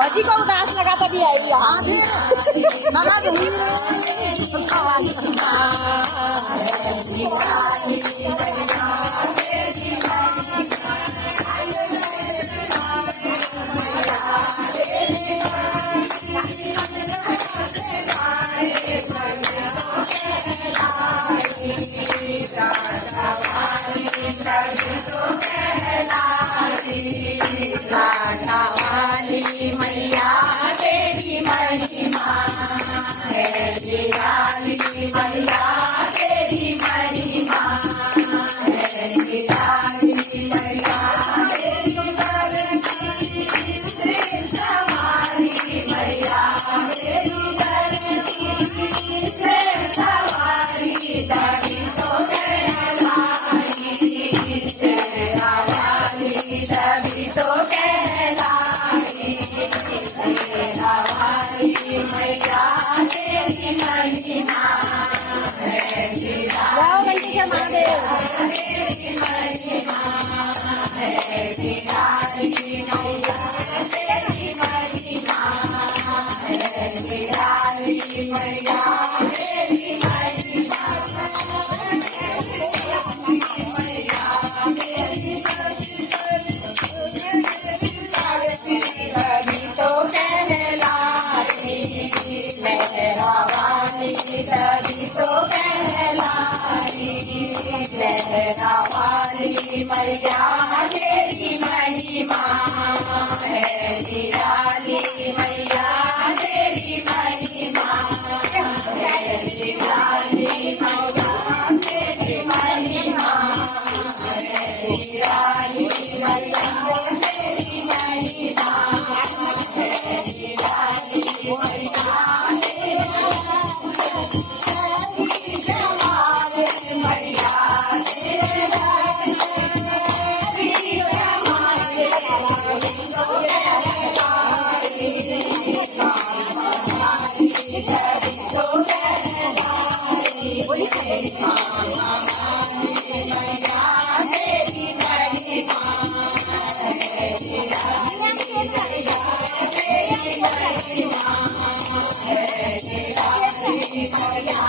हजी को डांस लगाता भी आई यहाँ लगा दो वाली मैया तेरी महिमा है निराली मैया तेरी महिमा है निराली मैया तेरी सवारी मैया तेरी सवारी तभी तो कहलाई तेरा वाली तभी तो कहलाई तेरा वाली मैया तेरी महिमा है निराली तेरी महिमा है निराली मैया तेरी महिमा है निराली मैया तेरी महिमा तभी तो कहलाई मेहरा वाली तभी तो कहलाई मेहरा वाली मैया तेरी महिमा है निराली मैया तेरी महिमा है निराली मैया तेरी महिमा है निराली मैया तेरी महिमा है निराली मैया